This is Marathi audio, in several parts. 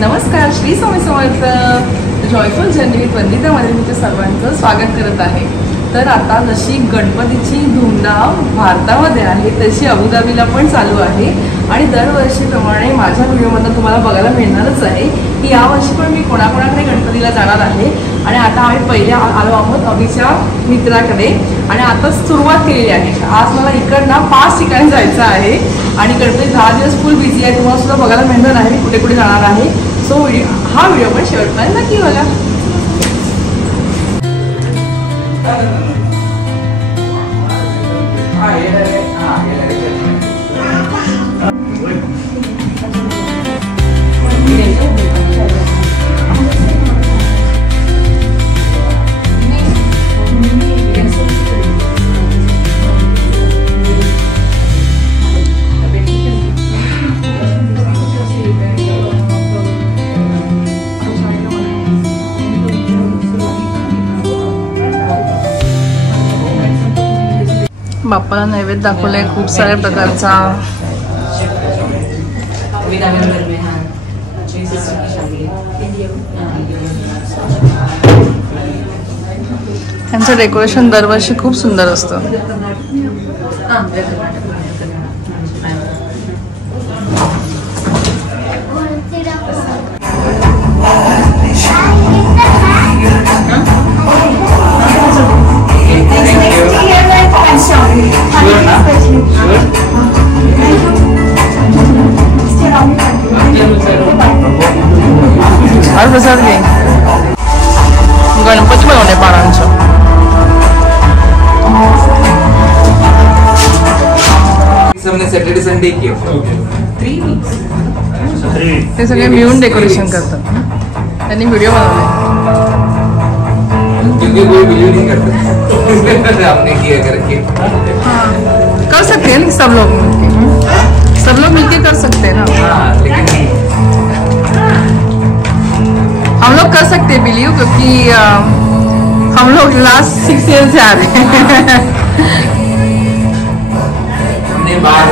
नमस्कार, Shri Swami Samarth. Joyful journey with वंदितामध्ये तुमच्या सर्वांचं स्वागत करत आहे. तर आता जशी गणपतीची धूमधाम भारतामध्ये आहे तशी अबुधाबीला पण चालू आहे आणि दरवर्षीप्रमाणे माझ्या व्हिडिओमधून तुम्हाला बघायला मिळणारच आहे की यावर्षी पण मी कोणाकोणाकडे गणपतीला जाणार आहे. आणि आता आम्ही पहिले आलो आहोत अभिच्या मित्राकडे आणि आता सुरुवात केलेली आहे. आज मला इकडनं 5 ठिकाणी जायचं आहे आणि गणपती 10 दिवस फुल बिझी आहे. तुम्हाला सुद्धा बघायला मिळणार आहे कुठे कुठे जाणार आहे. सो हा व्हिडिओ पण शेवटपर्यंत नक्की बघा. बाप्पाला नैवेद्य दाखवलंय खूप साऱ्या प्रकारचा. त्यांचं डेकोरेशन दरवर्षी खूप सुंदर असतं. प्रसाद घे. गणपती बनवणे पानांचं. सॅटर्डे संडे ते सगळे मिळून डेकोरेशन करतात. त्यांनी व्हिडिओ बनवले. क्योंकि कोई वीडियो नहीं करता आपने किया करके कर सकते हैं सब लोग मिलके कर सकते हैं ना. लेकिन हम लोग कर सकते हैं बिलीव क्योंकि हम लोग लास्ट 6 ईयर से आ रहे हैं. हमने बाहर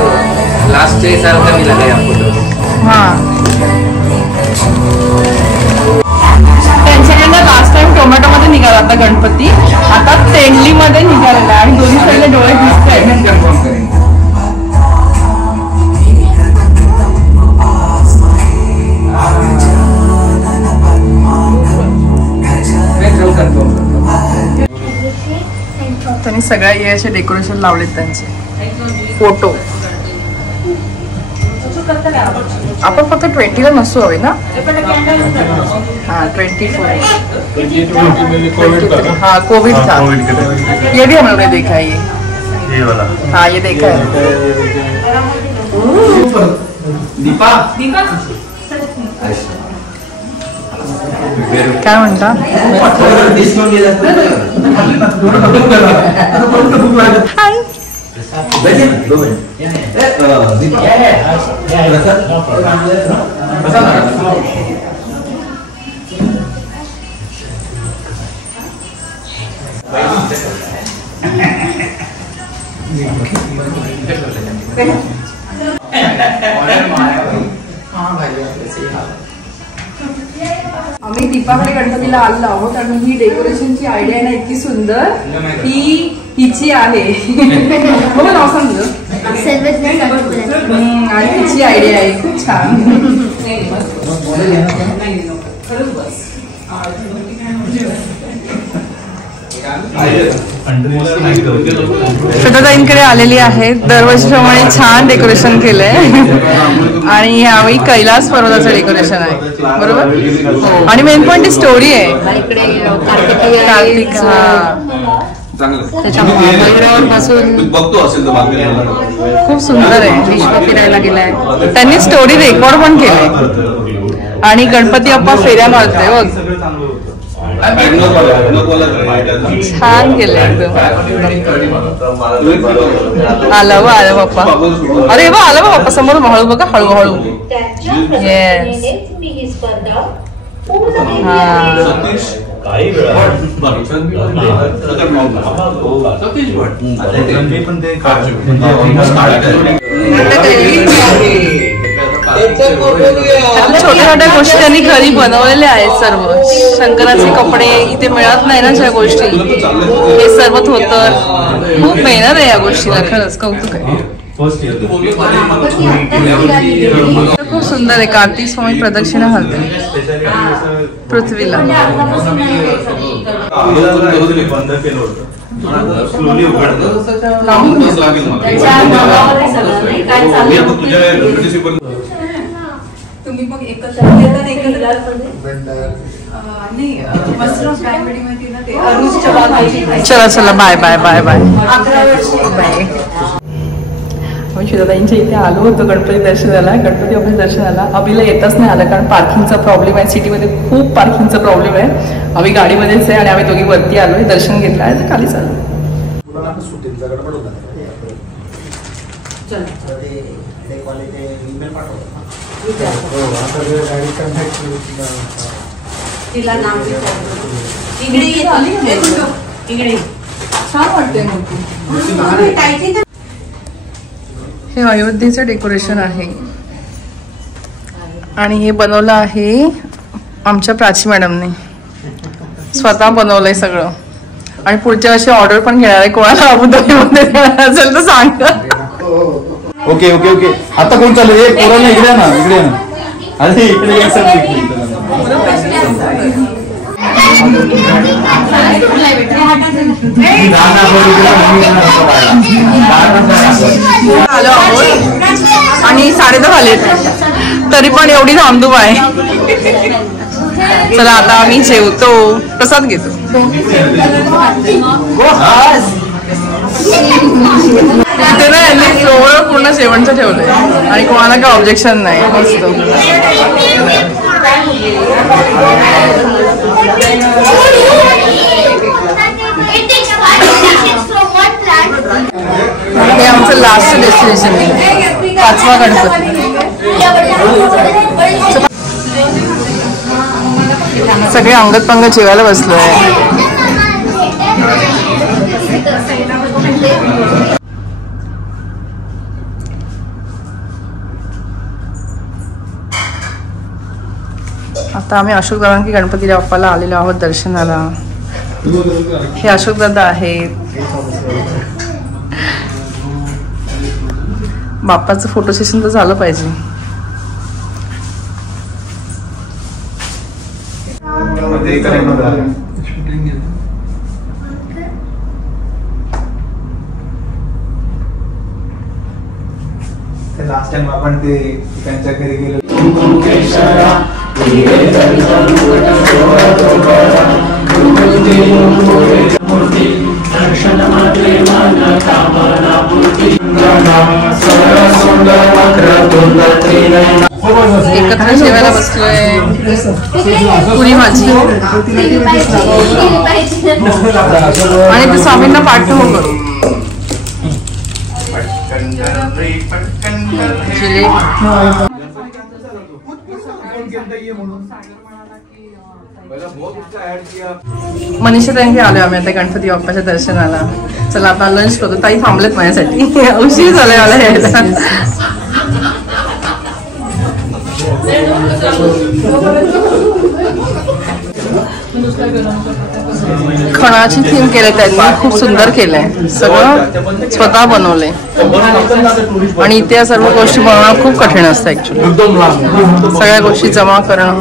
लास्ट 6 साल का मिला है आपको. हाँ त्यांच्याकडनं लास्ट टाइम टोमॅटोमध्ये निघाला होता गणपती. आता तेंडलीमध्ये निघालेला आणि दोन्ही साईडला डोळे दिसत आहेत. त्यांनी सगळ्या याचे डेकोरेशन लावलेत. त्यांचे फोटो आपण फक्त 20ला नसू हवे ना. हाँ 24 हाँ कोविड था. ये भी हम लोग ने देखा है. ये वाला हाँ ये देखा है. दीपा काय म्हणता. हाय आम्ही दीपाकडे गणपतीला आलो आहोत आणि ही डेकोरेशनची आयडिया आहे ना इतकी सुंदर. ही हिची आहे. हो नाव सांग. आणि हिची आयडिया आहे खूप छान. श्रद्धाताईंकडे आलेली आहे. दरवर्षीप्रमाणे छान डेकोरेशन केलंय आणि यावेळी कैलास पर्वताचं डेकोरेशन आहे बरोबर. आणि मेन पॉइंट स्टोरी आहे. कार्तिक खूप सुंदर आहे. विश्व फिरायला गेलाय. त्यांनी स्टोरी रेकॉर्ड पण केलंय आणि गणपती बाप्पा फेऱ्या मारतोय बघ. छान केलं एकदम. आलं आलं बाप्पा. अरे बा आलं बाप्पा समोर. हळू बघा हळूहळू. येस छोट्या छोट्या गोष्टी त्यांनी घरी बनवलेल्या आहेत सर्व. शंकराचे कपडे इथे मिळत नाही ना ज्या गोष्टी, हे सर्व धोतर. खूप मेहनत आहे या गोष्टीला, खरंच कौतुक आहे. खूप सुंदर आहे. कार्तिक स्वामी प्रदक्षिणा घालते पृथ्वीला. तुम्ही मग एकत्र चला चला, बाय बाय बाय बाय. आम्ही शिवदाईंच्या इथे आलो होतो गणपती दर्शनाला. गणपती बाप्पाच्या दर्शनाला अभिला येतच नाही आलं, कारण पार्किंगचा प्रॉब्लेम आहे. सिटीमध्ये खूप पार्किंगचा प्रॉब्लेम आहे. आम्ही गाडीमध्येच आहे आणि आम्ही दोघी वरती आलोय, दर्शन घेतलं आहे, तर खाली चालू. छान वाटते. हे अयोध्येचं डेकोरेशन आहे आणि हे बनवलं आहे आमच्या प्राची मॅडमने. स्वतः बनवलंय सगळं. आणि पुढच्या वर्षी ऑर्डर पण घेणार आहे. कोणाला अबुधाबीमध्ये घेणार असेल तर सांग. Okay okay okay. आता कोण चालू आहे? कोरोना इकडे ना, इकडे ना. अरे इकडे आलो आहोत आणि 10:30 आलेत, तरी पण एवढी धामधूम आहे. चला आता आम्ही जेवतो, प्रसाद घेतो. इथे ना यांनी फ्लोअर पूर्ण जेवणचं ठेवलंय आणि कोणाला काय ऑब्जेक्शन नाही. मस्त. हे आमचं लास्ट डेस्टिनेशन आहे, 5वा गणपती. सगळे अंगत पंगत जेवायला बसलोय. आता आम्ही अशोकदादांकी गणपती बाप्पाला आलेलो आहोत दर्शनाला. हे अशोकदादा आहेत. बाप्पाचं फोटो सेशन तर झालं पाहिजे. लास्ट टाइम आपण ते त्यांच्या घरी गेलो. एकत्र जेवायला बसलोय. पुरी भाजी आणि ते स्वामींना पाठवू करू. मनीषा ताईंकडे आलोय आम्ही आता गणपती बाप्पाच्या दर्शनाला. चला आता लंच करतो. ताई थांबलेत माझ्यासाठी, उशीर झालाय मला यायला. खणाची थीम केलंय त्यांनी, खूप सुंदर केलंय. सगळं स्वतः बनवलंय आणि इथे या सर्व गोष्टी बनवणं खूप कठीण असतं ऍक्च्युली. सगळ्या गोष्टी जमा करणं.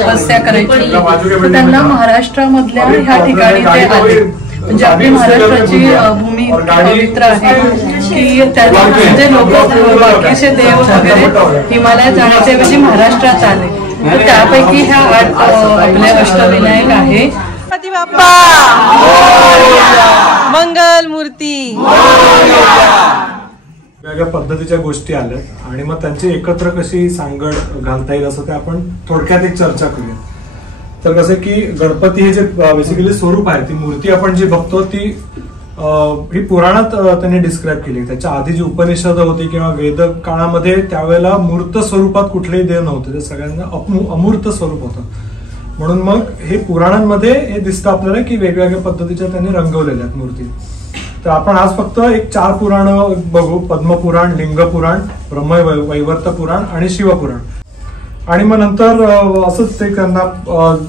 तपस्या करायची त्यांना महाराष्ट्रामधल्या ह्या ठिकाणी ते आले. म्हणजे आपली महाराष्ट्राची भूमी पवित्र आहे की म्हणजे लोक बाकीचे देव वगैरे हिमालयात जाण्याच्या ऐवजी महाराष्ट्रात आले. तर त्यापैकी ह्या 8 आपले अष्टविनायक आहे. गणपती बाप्पा मंगल मूर्ती. वेगळ्या पद्धतीच्या गोष्टी आल्यात आणि मग त्यांची एकत्र कशी सांगड घालता येईल असं ते आपण थोडक्यात एक चर्चा करूया. तर कसं की गणपती हे जे बेसिकली स्वरूप आहे, ती मूर्ती आपण जी बघतो ती ही पुराणात त्यांनी डिस्क्राईब केली. त्याच्या आधी जी उपनिषद होती किंवा वेद काळामध्ये त्यावेळेला मूर्त स्वरूपात कुठलेही देव नव्हते. ते सगळ्यांना अमूर्त स्वरूप होतं. म्हणून मग हे पुराणांमध्ये हे दिसतं आपल्याला की वेगवेगळ्या पद्धतीच्या त्यांनी रंगवलेल्या आहेत मूर्ती. तर आपण आज फक्त एक 4 पुराण बघू, पद्मपुराण, लिंगपुराण, ब्रह्मवैवर्त पुराण आणि शिवपुराण. आणि मग नंतर असंच ते त्यांना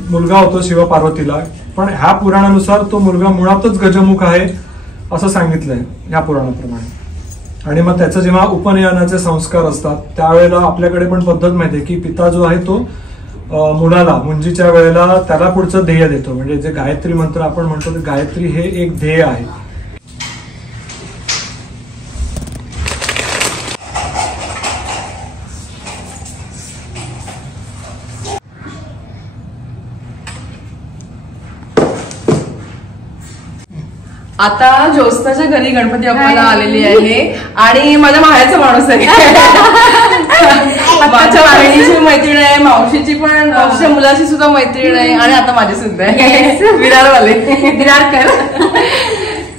मुलगा होतो शिव पार्वतीला, पण ह्या पुराणानुसार तो मुलगा मुळातच गजमुख आहे असं सांगितलंय ह्या पुराणाप्रमाणे. आणि मग त्याचं जेव्हा उपनयनाचे संस्कार असतात त्यावेळेला आपल्याकडे पण पद्धत माहितीये की पिता जो आहे तो मुलाला मुंजीच्या वेळेला त्याला पुढचं ध्येय देतो. म्हणजे जे गायत्री मंत्र आपण म्हणतो ते गायत्री हे एक ध्येय आहे. आता ज्योत्स्नाच्या घरी गणपती बाप्पाला आलेली आहे आणि माझ्या माहेरचा माणूस आहे. माझ्या बहिणीची मैत्रीण आहे, मावशीची पण, मावशीच्या मुलाची सुद्धा मैत्रीण आहे आणि आता माझी सुद्धा आहे. विरारवाले, विरारकर.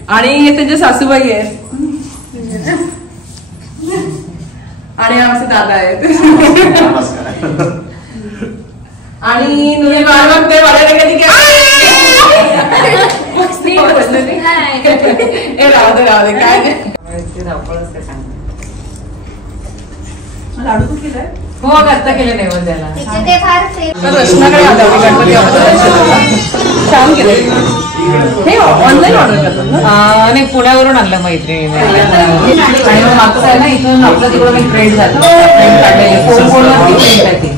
आणि त्यांचे सासूबाई आहेत आणि आमचे दादा आहेत. आणि तुम्ही बार बघते मला कधी लाडू तू केलाय? हो आता केलं नैवेद्याला. रचनाकडे आलं गणपती छान केलंय. हे ऑनलाईन ऑर्डर करतात ना? नाही पुण्यावरून आणलं मैत्रिणीने. आणि मग मागचं आहे ना इथून आपलं तिकडून एक प्रिंट झालं, प्रिंट काढलेली फोनवरती प्रिंट आहे ती.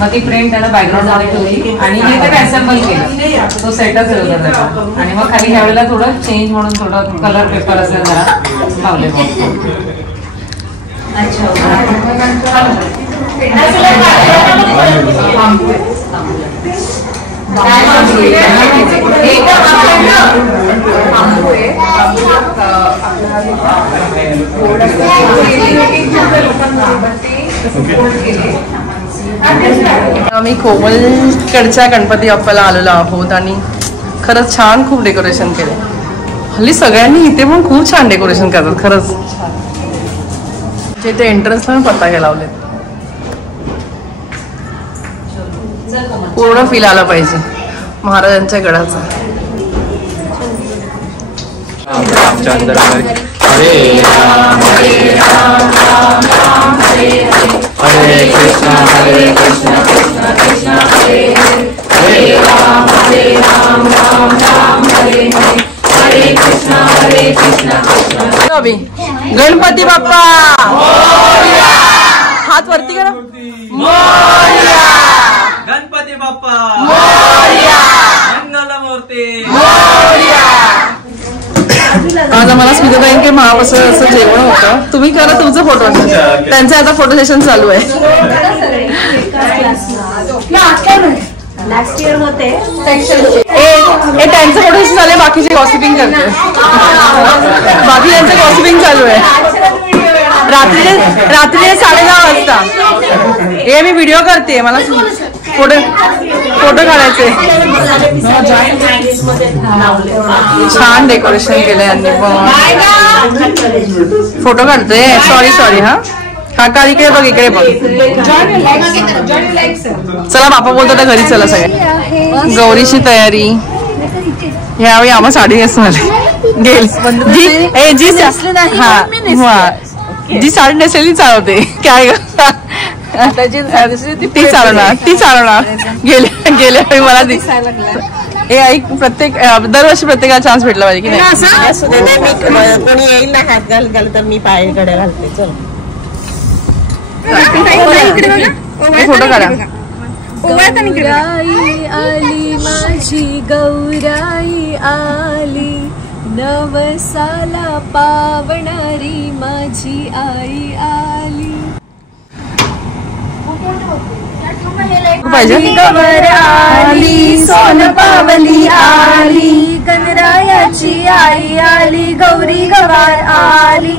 मग ती प्रिंट त्याला बॅकग्राऊंड मध्ये ठेवली आणि हे तर असेंबल केलं, तो सेटअप ठेवला त्याचा. आणि मग खाली ह्या वेळेला थोडं चेंज म्हणून थोडं कलर पेपर असं जरा लावले. आम्ही कोमलकडच्या गणपती बाप्पाला आलेलो आहोत आणि खरंच छान खूप डेकोरेशन केले. हल्ली सगळ्यांनी इथे पण खूप छान डेकोरेशन करतात खरंच. इथे एंट्रन्सला पण पताके लावलेत. पूर्ण फील आला पाहिजे महाराजांच्या गडाचा. हरे राम राम राम हरे हरे कृष्णा कृष्णा कृष्णा हरे हरे राम राम राम हरे हरे कृष्णा कृष्णा. अभि गणपती बाप्पा हात वरती करा. गणपती बाप्पा मंगलमूर्ती. आज आम्हाला स्मिताताईंचे महाप्रसाद असं जेवण होतं. तुम्ही करा तुमचं फोटो, त्यांचं आता फोटो सेशन चालू आहे. लास्ट इयर होते त्यांचं फोटो सेशन झाले, बाकीचे गॉसिपिंग करते. बाकी त्यांचं गॉसिपिंग चालू आहे. रात्री 9:30 वाजता हे मी व्हिडिओ करते, मला फोटो काढायचे. छान डेकोरेशन केलंय यांनी पण. फोटो काढते. सॉरी हा काका इकडे बघ, इकडे बघ. चला बापा बोलतो तर घरी चला सगळे. गौरीची तयारी यावेळी आम्हा साडी नेसणार गेल. जी साडी नेसलेली चालवते काय ती चालवणार. गेल्या वेळी मला हे ऐक, प्रत्येक दरवर्षी प्रत्येकाला चान्स भेटला पाहिजे की नाही. कोणी येईल ना हात घाल तर मी पायाकडे घालते. चल फोटो काढा. गौराई आली माझी गौराई आली, नवसाला पावणारी माझी आई आली. पाहिजे गवर आली, सोन पावली आली, गणरायाची आई आली, गौरी गवार आली.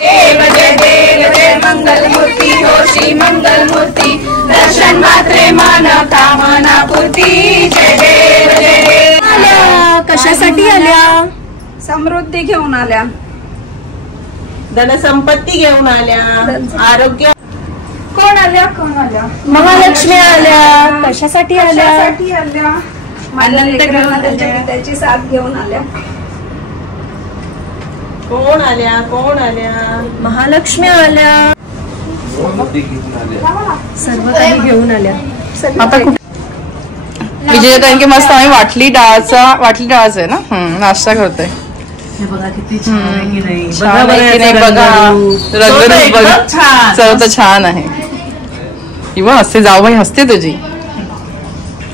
देव जय देव जय मंगल मूर्ती हो श्री मंगल मूर्ती, दर्शन मात्रे मन कामना पूर्ती. जय देव जय देव. कशासाठी आल्या? समृद्धी घेऊन आल्या, धनसंपत्ती घेऊन आल्या, आरोग्य. कोण आल्या महालक्ष्मी आल्या. कशासाठी आल्या? अनंत त्यांच्या पित्याची साथ घेऊन आल्या. कोण आल्या महालक्ष्मी आल्या. सर्व काही घेऊन आल्या. आता विजयताईंके मस्त आम्ही वाटली डाळच आहे ना नाश्ता करतोय. हे बघा किती छान आहे की नाही. छान आहे की नाही बघा. रंगरूप बघा. चव तर छान आहे. किंवा हसते जाऊ बाई हसते तुझी.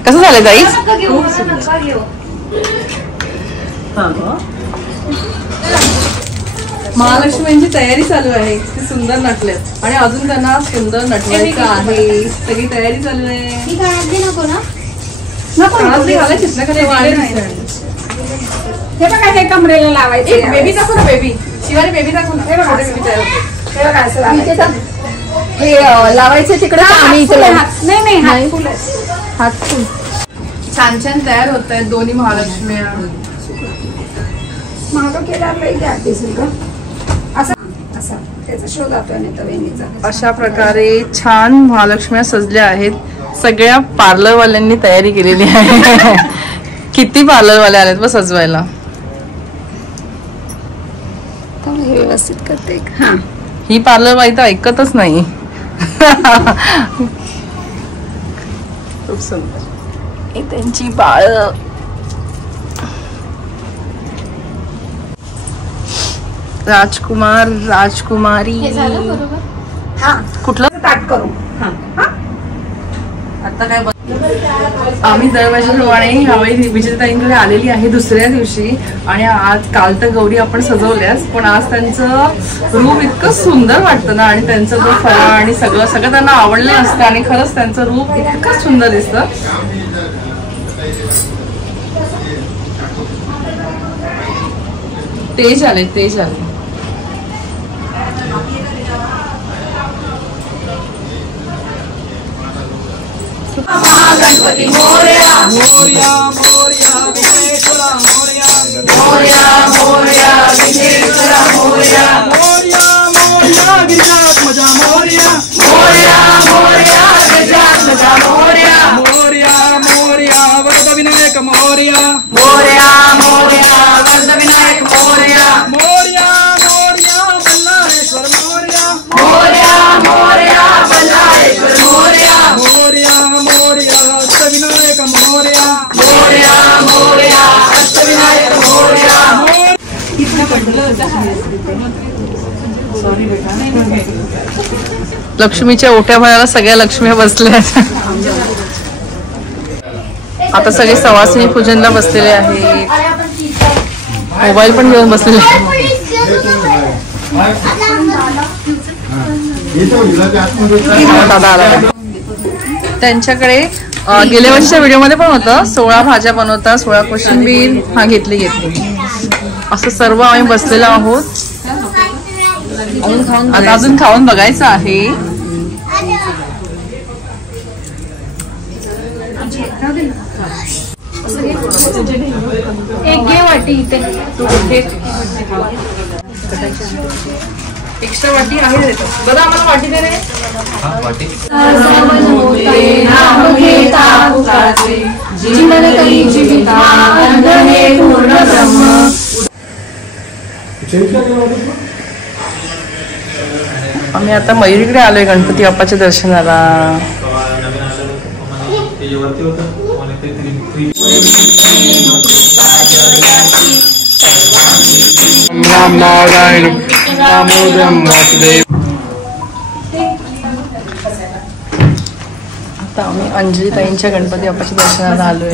कसं झालं ताई? महालक्ष्मींची तयारी चालू आहे. ती सुंदर नटल्यात आणि अजून त्यांना सुंदर नटवायचं आहे. सगळी तयारी चालू आहे. घालायचीच ना हे बघा हे कमरेला लावायचं. बेबी दाखव ना बेबी. शिवानी बेबी दाखव ना. बेबी तयार होते. हे बघा असं लावायचं. हे लावायचे तिकडे आम्ही इथे नाही हात फुल. छान छान तयार होत आहेत दोन्ही महालक्ष्म्या. मागं केल्यावर लई गॅप दिसेल का? असं त्याचा शोध जातोय नाही तर वेणीचा. अशा प्रकारे छान महालक्ष्म्या सजल्या आहेत. सगळ्या पार्लरवाल्यांनी तयारी केलेली आहे. किती पार्लरवाले आलेत बस सजवायला. व्यवस्थित करते. हा ही पार्लरवाली तर ऐकतच नाही. खूप सुंदर त्यांची बाळ. राजकुमार राजकुमारी. हा कुठलं ताट करू. आता काय आम्ही दरवाजेप्रमाणे ह्यावेळी विजयताईंकडे आलेली आहे दुसऱ्या दिवशी. आणि आज काल तर गौरी आपण सजवल्यास पण आज त्यांचं रूप इतकं सुंदर वाटतं ना. आणि त्यांचं जो फळा आणि सगळं त्यांना आवडलं असतं. आणि खरंच त्यांचं रूप इतकं सुंदर दिसतं. तेज आले. गणपती मोरया मोरया मोरया विघ्नेश्वरा मोरया मोरया मोरया विघ्नेश्वरा मोरया मोरया मोरया गिरिजात्मजा मोरया मोरया मोरया गिरिजात्मजा मोरया मोरया मोरया वरद विनायक मोरया मोरया मोरया वरद विनायक मोरया मोरया मोरया बल्लाळेश्वर मोरया मोरया मोरया बल्लाळेश्वर मोरया मोरया मोरया अष्टविनायक मोरया मोरया मोरया अष्टविनायक मोरया. लक्ष्मीच्या ओट्या भरायला सगळ्या लक्ष्म्या बसल्या. आता सगळे सवासिनी पूजनला बसलेले आहेत. मोबाईल पण घेऊन बसलेले दादा आला. त्यांच्याकडे गेल्या वर्षीच्या व्हिडिओमध्ये पण होतं 16 भाज्या बनवता 16 कोशिंबीर. हा घेतली असं सर्व आम्ही बसलेलो आहोत. आता अजून खाऊन बघायचं आहे. एक घे वाटी इथे. एक्स्ट्रा वाटी आहे बघा आम्हाला वाटी दे रे. आम्ही आता मयुरीकडे आलोय गणपती बाप्पाच्या दर्शनाला. राम नारायण दामोदरम वासुदेव. आता आम्ही अंजली ताईंच्या गणपती बाप्पाच्या दर्शनाला आलोय.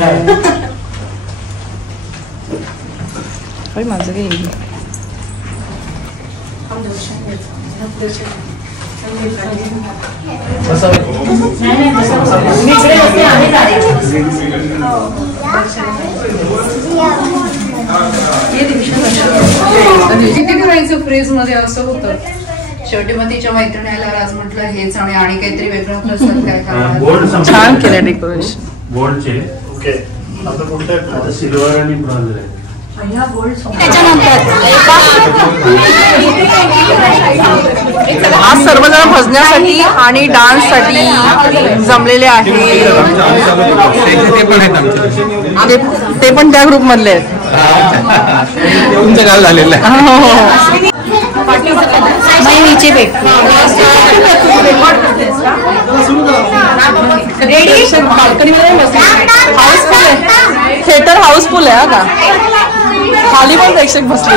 माझं काही किती करायचं फ्रीज मध्ये असं होतं. शेवटी मग तिच्या मैत्रिणीला आज म्हटलं हेच आणि काहीतरी वेगळं प्रसाद काय करणार. छान केलं डेकोरेशन. बोर्डचे ओके. आता कोणत्या आता सिल्वर आणि ब्रॉन्झ आहे. आज सर्वजण भजण्यासाठी आणि डान्ससाठी जमलेले आहेत. ते पण त्या ग्रुप मधले आहेत. तुमचं गाव झालेलं आहे. नीचे बैठ. हाऊसफुल आहे, थिएटर हाऊसफुल आहे का? खाली पण प्रेक्षक बसले.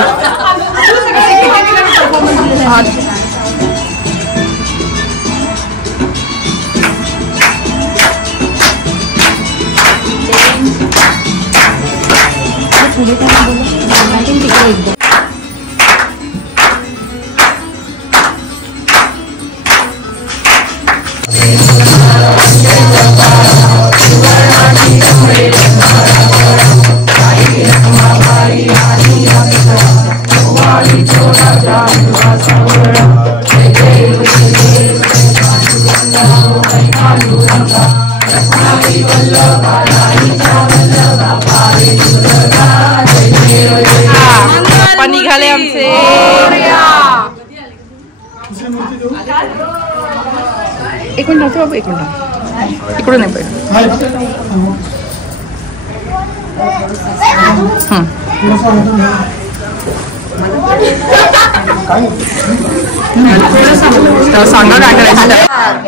निघाले आमचे. एक मिनिट बाबा, एक मिनिट इकडून नाही पाहिजे. सांगा काय करायचं.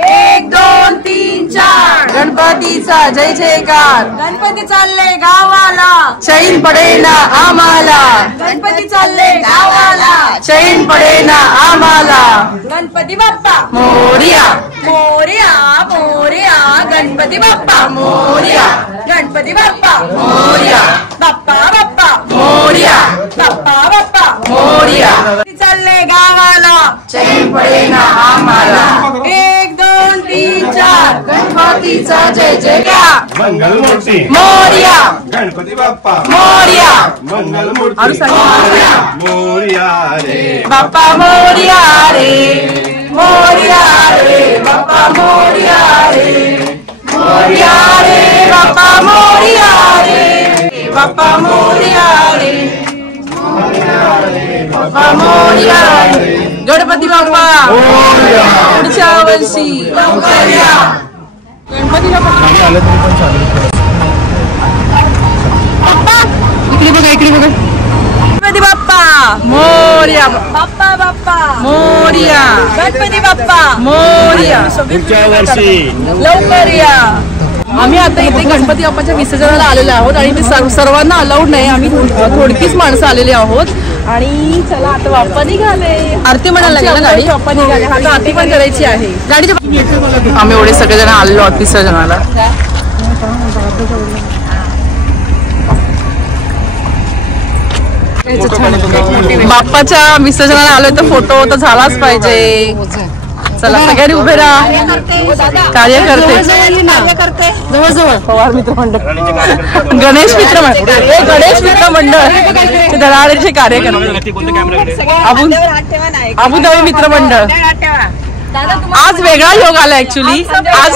1 2 3 4 गणपतीचा जय जयकार. गणपती चालले गावाला, चैन पडेना आम्हाला. गणपती चालले गावाला, चैन पडेना आम्हाला. गणपती बाप्पा मोरया मोरया मोरया, गणपती बाप्पा मोरया गणपती बाप्पा मोरया बाप्पा बाप्पा मोरया बाप्पा बाप्पा. मोरया. गणपती चालले गावाला, चैन पडेना आम्हाला. 1 2 3 4 गणपतीचा जय जयकार. मंगलमूर्ती मोरया गणपती बाप्पा मोरया. मंगलमूर्ती मोरया रे बाप्पा मोरया रे, मोरया रे बाप्पा मोरया रे. मोरया रे बाप्पा मोरया रे, बाप्पा मोरया रे. बाप्पा मोरया रे. गणपती बाप्पा पुढच्या वर्षी लवकर या. गणपती बाप्पा इकडे बघा, इकडे बघा. गणपती बाप्पा मोरया. बाप्पा बाप्पा मोरया. गणपती बाप्पा मोरया. पुढच्या वर्षी लवकर या. आम्ही आता इथे गणपती बाप्पाच्या विसर्जनाला आलेलो आहोत आणि मी सर्वांना अलाउड नाही. आम्ही थोडकीच माणसं आलेली आहोत. आणि चला आता बाप्पा निघाले. आरती म्हणायला लागेल ना गाडी. बाप्पा निघाले, आता आरती पण करायची आहे गाडीच्या. आम्ही एवढे सगळेजण आलेलो आहोत विसर्जनाला. बाप्पाच्या विसर्जनाला आलोय तर फोटो तर झालाच पाहिजे. चला सगळ्यांनी उभे राहा. कार्यकर्ते जवळजवळ पवार मित्र मंडळ, गणेश मित्र मंडळ, गणेश मित्र मंडळ, दराडेचे कार्यकर्ते, अबुधाबी मित्र मंडळ. आज वेगळा योग आला ऍक्च्युली. आज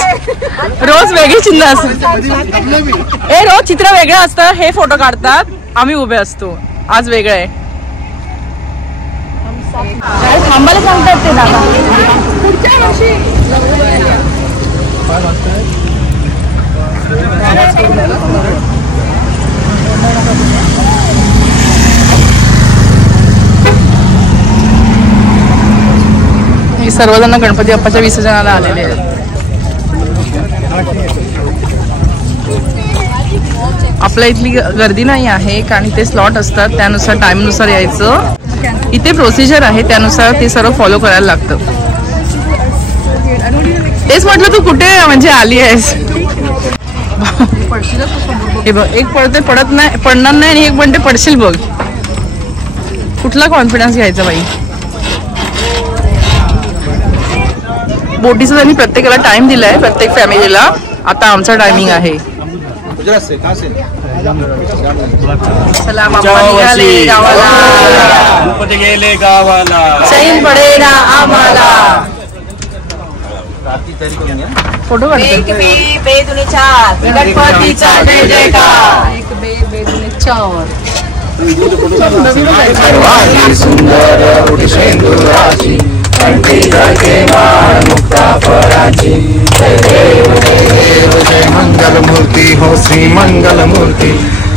रोज वेगळी चिन्ह असतात. हे रोज चित्र वेगळं असतं. हे फोटो काढतात, आम्ही उभे असतो. आज वेगळं आहे. थांबायला सांगतात ते दादा. पुढच्या वर्षी हे सर्वजण गणपती बाप्पाच्या विसर्जनाला आलेले आहेत. आपल्या इथली गर्दी नाही आहे कारण इथे स्लॉट असतात, त्यानुसार टाइमनुसार यायचं. इथे प्रोसिजर आहे, त्यानुसार ते सर्व फॉलो करायला लागतं. तेच म्हटलं तू कुठे म्हणजे आली आहेस. हे बघ, एक पडते पडत नाही, पडणार नाही, आणि एक म्हणते पडशील. बघ कुठला कॉन्फिडन्स घ्यायचा बाई. बोटीचा त्यांनी प्रत्येकाला टाइम दिलाय, प्रत्येक फॅमिलीला. आता आमचा टायमिंग आहे. चला बाप्पा निघाले गावाला, गणपती गेले गावाला, चैन पडेना आम्हाला. फोटो काढतो. बे दुनी चार गणपतीचा जय जयकार. 1 2 3 4 सुंदर उठशेंदुराची कंठी जळके बाळ मुक्ता फळाची जय देव जय मंगल मूर्ती हो श्री मंगल मूर्ती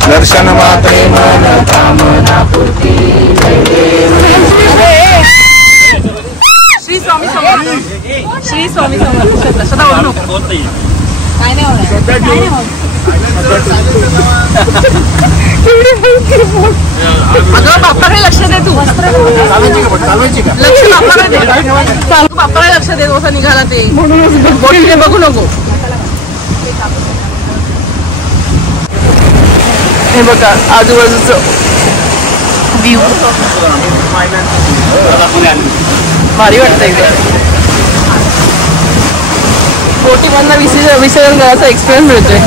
दर्शन मात्रे मन कामना पूर्ती जय देव श्री स्वामी समर्थ श्री स्वामी समर्थ सदा ओळख काय नाही अगं बाप्पाकडे लक्ष दे तू लक्ष बाप्पाकडे दे बाप्पाकडे लक्ष दे असं निघाला ते बोटीने बघू नको हे बघा आजूबाजूचं व्ह्यू भारी वाटतंय इकडे बोटीमधनं विसर्जन करायचा एक्सपिरियन्स मिळतोय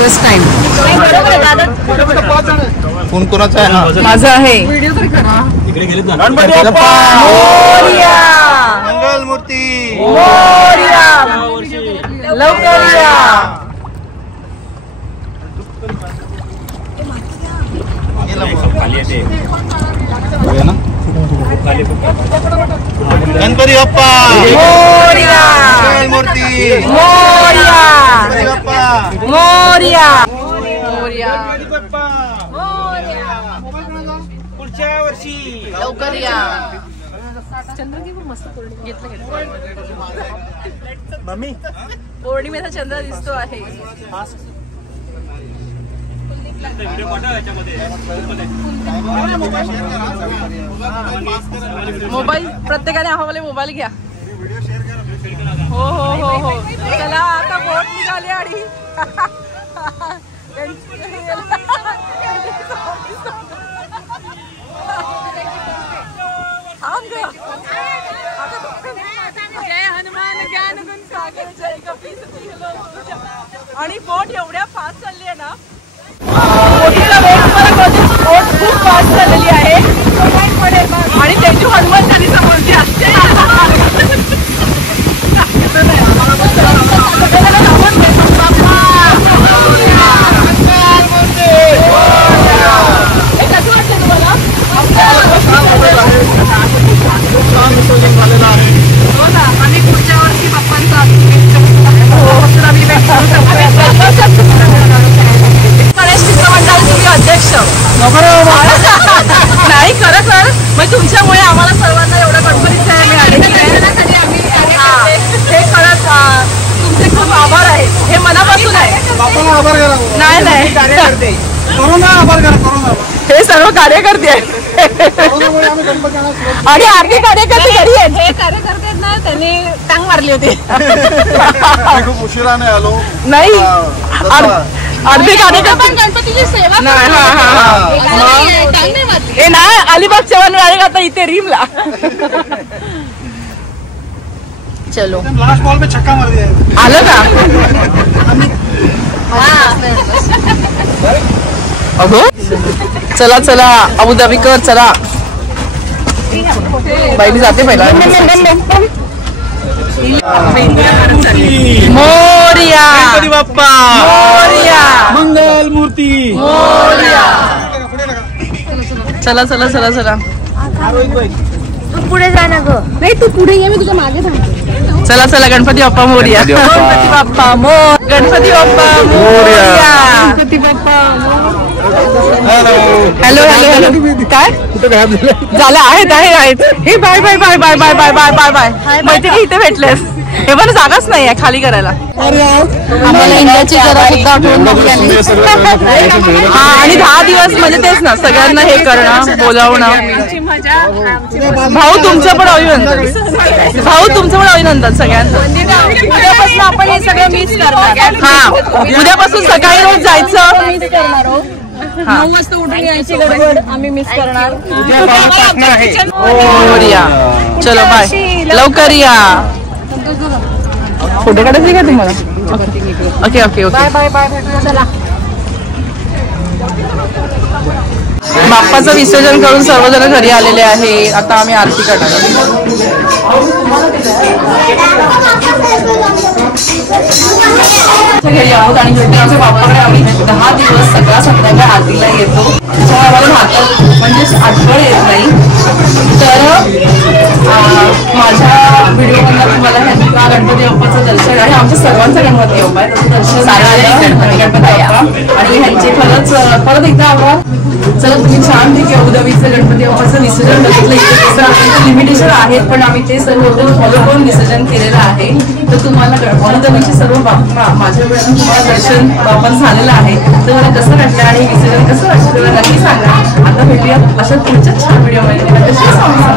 फर्स्ट टाइम कोण कोणाचा आहे माझं आहे मंगल मूर्ती लवकर या गणपती बाप्पा मोरया मंगल मूर्ती मोरया बाप्पा मोरया पुढच्या वर्षी लवकर या मम्मी पौर्णिमेचा चंद्र दिसतो आहे मोबाईल प्रत्येकाने आम्हाला मोबाईल घ्या हो हो हो हो चला आता बोट निघाली आणि जय हनुमान ज्ञान गुण सागर जय कपी आणि बोट एवढ्या फास्ट चालली आहे ना बोटीला बोट खूप फास्ट झालेली आहे आणि त्याची हनुमान चालीसा बोलते असते हो ना आणि पुढच्या वर्षी बाप्पांचा गणेश मित्रमंडळ तुम्ही अध्यक्ष नाही खरं सर मग तुमच्यामुळे आम्हाला सर्वांना एवढं गणपतीचं हे मिळाले हे खरंच तुमचे खूप आभार आहेत हे मनापासून आहे नाही नाही हे सर्व कार्यकर्ते आहेत आणि आर्मी कार्यकर्ते घरी आहेत हे कार्यकर्ते ना त्यांनी टांग मारली होती खूप उशिराने आलो नाही अर्धे कार्यकर्ते गणपतीची सेवा हे ना अलिबाग चव्हाण आले आता इथे रीमला चलो लास्ट बॉल पे छक्का मार दिया आलं का अगो चला चला अबुधाबी कर चला बाई जाते पहिला मोरया गणपती बाप्पा मोरया मंगल मूर्ती मोरया चला चला चला चला तू पुढे जा ना ग नाही तू पुढे ये मी तुझ्या मागे थांबते चला चला गणपती बाप्पा मोरया गणपती बाप्पा मोर Ganpati Bappa Morya Ganpati Bappa hello hello hello काय झालं आहेत हे bye bye bye bye bye bye bye bye bye मैत्रिणी इथे भेटलेस हे पण जागाच नाही आहे खाली करायला आम्हाला इंडियाची जरा सुद्धा आठवण हा आणि 10 दिवस म्हणजे तेच ना सगळ्यांना हे करणं बोलावणं भाऊ तुमचं पण अभिनंदन सगळ्यांना उद्यापासून आपण हे सगळं मिस करणार हा उद्यापासून सकाळी रोज जायचं मिस करणार आहोत 9 वाजता उठून यायची गडबड आम्ही मिस करणार मोरया चलो बाय लवकर या फोटो काढायचे का तुम्हाला okay okay okay bye bye चला बाप्पाचं विसर्जन करून सर्वजण घरी आलेले आहे आता आम्ही आरती करणार घरी आहोत आणि आमच्या बाप्पाकडे आम्ही 10 दिवस सकाळ संध्याकाळ आरतीला येतो. त्याच्यामुळे आम्हाला भातात म्हणजे आठवण येत नाही. तर माझ्या व्हिडिओमधून तुम्हाला ह्या गणपती बाप्पाचं दर्शन आणि आमच्या सर्वांचा गणपती बाप्पा आहे त्याचं दर्शन गणपती बाप्पा आणि ह्यांचे खरंच परत एकदा आभार. चला तुम्ही छान पैकी अबुधाबीचं गणपती बाप्पाचं विसर्जन बघितलं. इथे कसं लिमिटेशन आहेत पण आम्ही ते सर्व फॉलो करून विसर्जन केलेलं आहे. तर तुम्हाला अबुधाबीचे सर्व माझ्या वेळेला तुम्हाला दर्शन बाप्पा झालेलं आहे. तर मला कसं वाटलं आणि विसर्जन कसं वाटलं तेव्हा नक्की सांगा. आता भेटूया अशा पुढच्या छान व्हिडिओमध्ये. कशी सांगा.